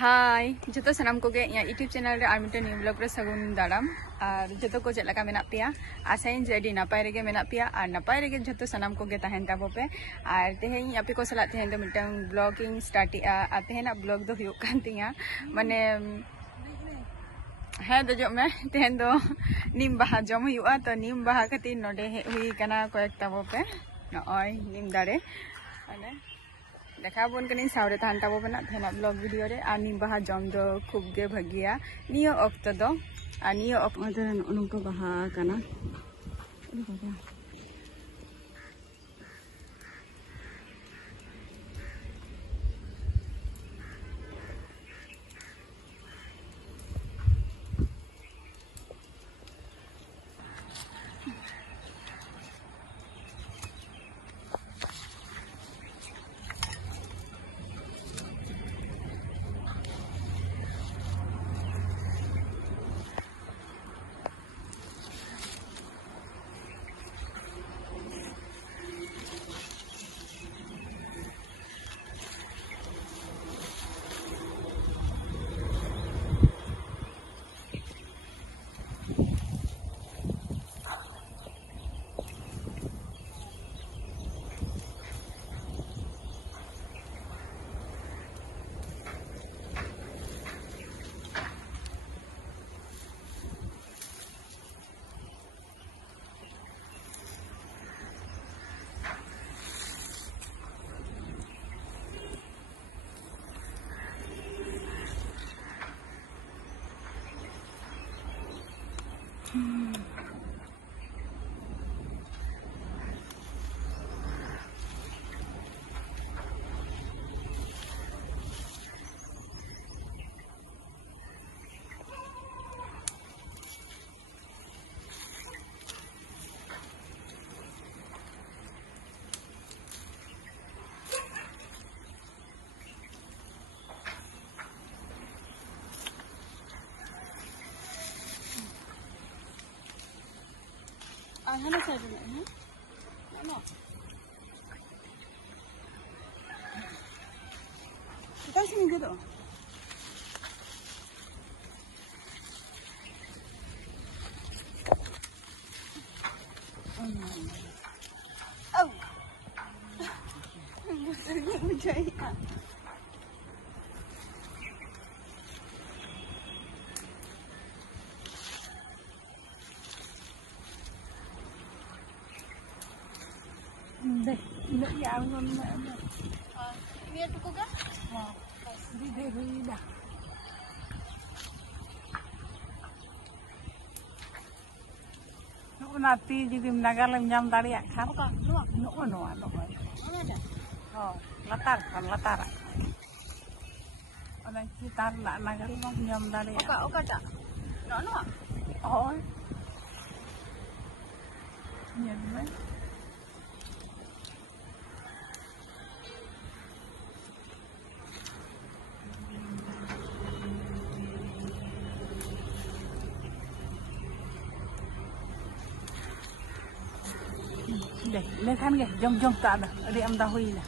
Hai, joto sanam koge ya YouTube channel re army new vlog re sagun daram ar joto ko chelaka menak pia asain jadi napai rege menak pia ar napai rege joto sanam koge tahen tabo pe ar teheng api ko salat tehen do mitang vlogging start ar tehena vlog do huyuk kan tinya mane hai do jom me tehen do nim baha jom huyuka to nim baha khatir node hui kana koek tabo pe noi nim dare ane देखा bone कनी सावरे तान ताबो बना थेना blog video रे आ नीम बाहा जम दो खूब गे भगिया नियो ऑक्ट दो आ नियो ऑक्ट मदरन उनको बाहा कना Hana side में है ना kita sini gitu oh mudah deh, tidak ya ngon ini tuku kan? Nah, di dewi dah. Nanti jadi menagal nyam tadi ya kan? No. Oh, latar kan latar. Orang kita nak nagal nyam tadi ya. Oka tak? No. Oh. Iya benar. Deh, lekan ge, jom tak ada. Ada am dahui lah.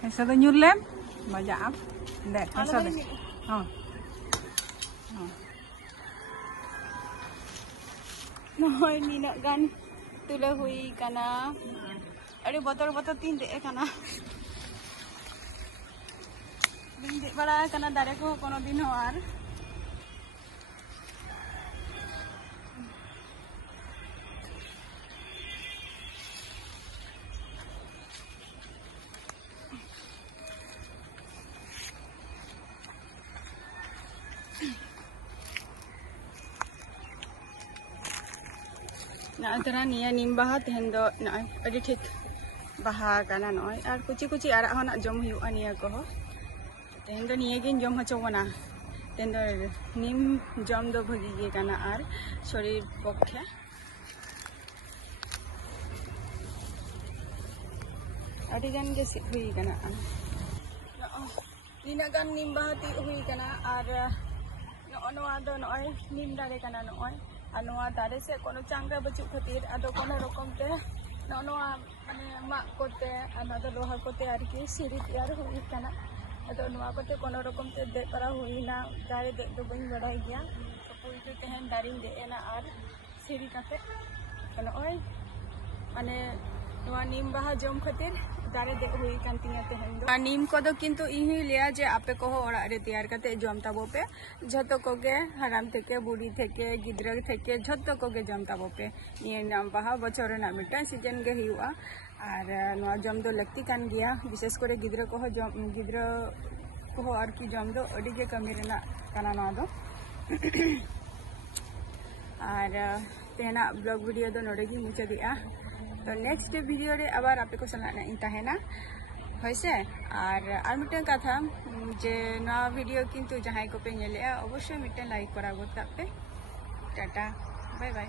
Hesa nyurlem, majam. Deh, hesa deh. Noi ni nak gan tula hui kana. Ada botol tin dek kana. Din dek bala kana dare ko kono din hoar. Nah, antara niya nim baha tehen do na adi thik baha kana noi ar kuchi arak ho nak jom huyuka niya ko ho tehen do niya gin jom hocho bona tehen do nim jom do bhagi ge kana ar shorir pokkhe adi gan ge sik hui kana nina gan nim baha ti hui kana ar no ado noi nim dare kana noi Anua tadi saya kono cangga baju khatir ado kono rokom te नोआ माने माग कोते अनादो लोहा कोते आरकी सीढ़ी तैयार हुई काना अदो नोआ कोते कोनो रकम ते दे करा हुईना दारे दे दो बई बड़ाई गया तो पुई तो तेहन दारिंग दे एना आर सीढ़ी काते कनो ओय माने नोआ नीम बाहा जम खातिर दारे दे हुई कान तिया तेहन दो नीम को दो किंतु इही लिया जे आपे को ओड़ा रे तैयार काते जम ताबो पे झतो कोगे हराम थेके बुढ़ी थेके गिद्रा थेके झतो कोगे जम ताबो पे निये नाम बाहा बछर ना मिटा सीजन गे हुआ और नोआ जम दो लगती कान गया विशेष करे गिद्रा को आरकी जम दो अडी गे कमी रेना काना नोआ दो और तेना ब्लॉग वीडियो दो नोडे गी मुचादिया तो नेक्स्ट वीडियो रे आबार आपे को सलाना इन तहेना होइसे और मिटन कथा जे ना वीडियो किंतु जहां को पे नेले अवश्य मिटन लाइक करा गोत पे टाटा बाय बाय।